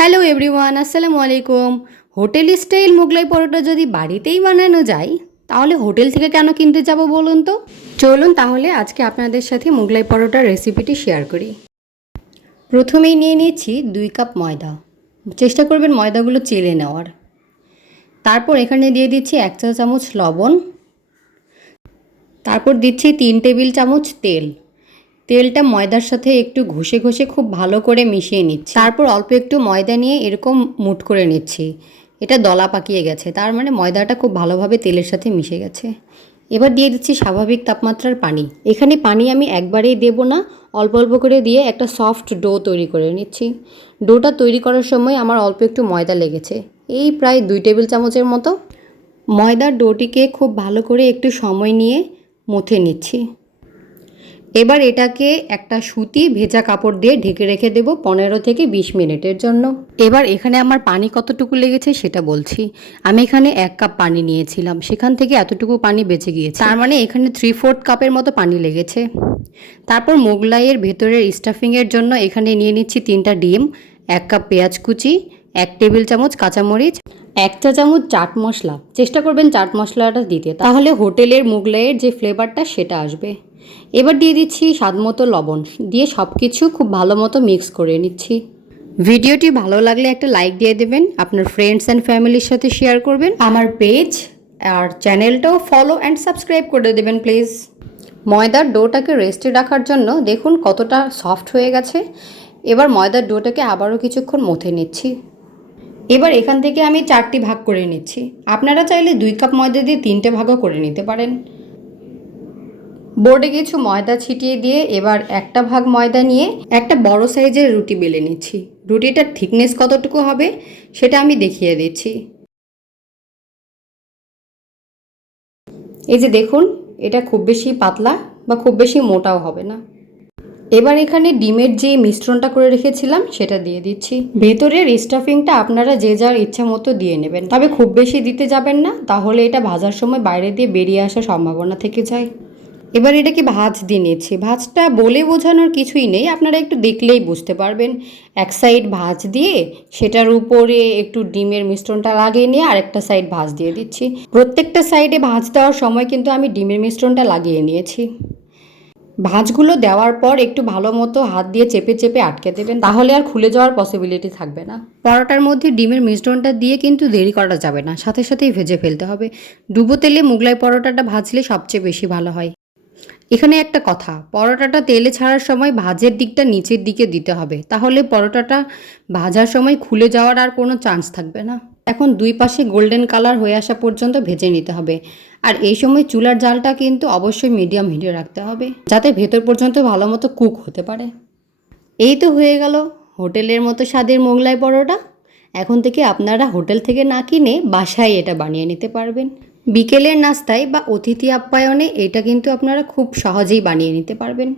Hello everyone, আসসালামু আলাইকুম। Hotel style Mughlai paratha যদি বাড়িতেই বানানো যায় তাহলে হোটেল থেকে কেন কিনতে যাব বলুন তো। চলুন তাহলে আজকে আপনাদের সাথে মোগলাই পরোটার রেসিপিটি শেয়ার করি। প্রথমেই নিয়ে নিচ্ছি 2 কাপ ময়দা। চেষ্টা করবেন ময়দাগুলো চেলে নেওয়ার। তারপর এখানে দিয়ে দিচ্ছি 1 চা চামচ লবণ। তারপর দিচ্ছি 3 টেবিল চামচ তেল। তেলটা ময়দার সাথে একটু ঘষে ঘষে খুব ভালো করে মিশিয়ে নিচ্ছি। তারপর অল্প একটু ময়দা নিয়ে এরকম মুঠ করে নিচ্ছি। এটা দলা পাকিয়ে গেছে, তার মানে ময়দাটা খুব ভালোভাবে তেলের সাথে মিশে গেছে। এবার দিয়ে দিচ্ছি স্বাভাবিক তাপমাত্রার পানি। এখানে পানি আমি একবারেই দেব না, অল্প অল্প করে দিয়ে একটা সফট ডো তৈরি করে নিচ্ছি। ডোটা তৈরি করার সময় আমার অল্প একটু ময়দা লেগেছে, এই প্রায় 2 টেবিল চামচের মতো। ময়দার ডোটিকে খুব ভালো করে একটু সময় নিয়ে মুথে নিচ্ছি। এবার এটাকে একটা সুতি ভেজা কাপড় দিয়ে ঢেকে রেখে দেব 15 থেকে 20 মিনিটের জন্য। এবার এখানে আমার পানি কতটুকু লেগেছে সেটা বলছি। আমি এখানে 1 কাপ পানি নিয়েছিলাম, সেখান থেকে এতটুকু পানি বেঁচে গিয়েছে, তার মানে এখানে 3/4 কাপের মতো পানি লেগেছে। তারপর মোগলাইয়ের ভেতরের স্টাফিংয়ের জন্য এখানে নিয়ে নিচ্ছি 3টা ডিম, 1 কাপ পেঁয়াজ কুচি, 1 টেবিল চামচ কাঁচামরিচ, 1 চা চামচ চাট মশলা। চেষ্টা করবেন চাট মশলাটা দিতে, তাহলে হোটেলের মোগলাইয়ের যে ফ্লেভারটা সেটা আসবে। এবার দিয়ে দিচ্ছি স্বাদমতো লবণ, দিয়ে সব কিছু খুব ভালো মতো মিক্স করে নিচ্ছি। ভিডিওটি ভালো লাগলে একটা লাইক দিয়ে দেবেন, আপনার ফ্রেন্ডস অ্যান্ড ফ্যামিলির সাথে শেয়ার করবেন, আমার পেজ আর চ্যানেলটাও ফলো অ্যান্ড সাবস্ক্রাইব করে দেবেন প্লিজ। ময়দার ডোটাকে রেস্টে রাখার জন্য দেখুন কতটা সফট হয়ে গেছে। এবার ময়দার ডোটাকে আবারও কিছুক্ষণ মথে নিচ্ছি। এবার এখান থেকে আমি 4টি ভাগ করে নিচ্ছি। আপনারা চাইলে 2 কাপ ময়দা দিয়ে 3টে ভাগও করে নিতে পারেন। বোর্ডে কিছু ময়দা ছিটিয়ে দিয়ে এবার একটা ভাগ ময়দা নিয়ে একটা বড় সাইজের রুটি বেলে নিচ্ছি। রুটিটার থিকনেস কতটুকু হবে সেটা আমি দেখিয়ে দিচ্ছি। এই যে দেখুন, এটা খুব বেশি পাতলা বা খুব বেশি মোটাও হবে না। এবার এখানে ডিমের যে মিশ্রণটা করে রেখেছিলাম সেটা দিয়ে দিচ্ছি। ভেতরের স্টাফিংটা আপনারা যে যার ইচ্ছা মতো দিয়ে নেবেন, তবে খুব বেশি দিতে যাবেন না, তাহলে এটা ভাজার সময় বাইরে দিয়ে বেরিয়ে আসার সম্ভাবনা থেকে যায়। এবার এটাকে ভাঁজ দিয়ে নিচ্ছি। ভাঁজটা বলে বোঝানোর কিছুই নেই, আপনারা একটু দেখলেই বুঝতে পারবেন। এক সাইড ভাঁজ দিয়ে সেটার উপরে একটু ডিমের মিশ্রণটা লাগিয়ে নিয়ে আরেকটা সাইড ভাঁজ দিয়ে দিচ্ছি। প্রত্যেকটা সাইডে ভাঁজ দেওয়ার সময় কিন্তু আমি ডিমের মিশ্রণটা লাগিয়ে নিয়েছি। ভাঁজগুলো দেওয়ার পর একটু ভালো মতো হাত দিয়ে চেপে চেপে আটকে দেবেন, তাহলে আর খুলে যাওয়ার পসিবিলিটি থাকবে না। পরোটার মধ্যে ডিমের মিশ্রণটা দিয়ে কিন্তু দেরি করা যাবে না, সাথে সাথেই ভেজে ফেলতে হবে। ডুবো তেলে মুগলাই পরোটাটা ভাজলে সবচেয়ে বেশি ভালো হয়। এখানে একটা কথা, পরোটাটা তেলে ছাড়ার সময় ভাজের দিকটা নিচের দিকে দিতে হবে, তাহলে পরোটাটা ভাজার সময় খুলে যাওয়ার আর কোনো চান্স থাকবে না। এখন 2 পাশে গোল্ডেন কালার হয়ে আসা পর্যন্ত ভেজে নিতে হবে। আর এই সময় চুলার জালটা কিন্তু অবশ্যই মিডিয়াম হিটে রাখতে হবে, যাতে ভেতর পর্যন্ত ভালো মতো কুক হতে পারে। এই তো হয়ে গেল হোটেলের মতো স্বাদের মোগলাই পরোটা। এখন থেকে আপনারা হোটেল থেকে না কিনে বাসায় এটা বানিয়ে নিতে পারবেন। বিকেলের নাস্তায় বা অতিথি আপ্যায়নে এটা কিন্তু আপনারা খুব সহজেই বানিয়ে নিতে পারবেন।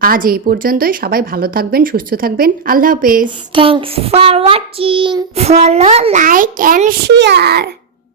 আজ এই পর্যন্তই। সবাই ভালো থাকবেন, সুস্থ থাকবেন। আল্লাহ হাফেজ। Thanks for watching. Follow, like and share.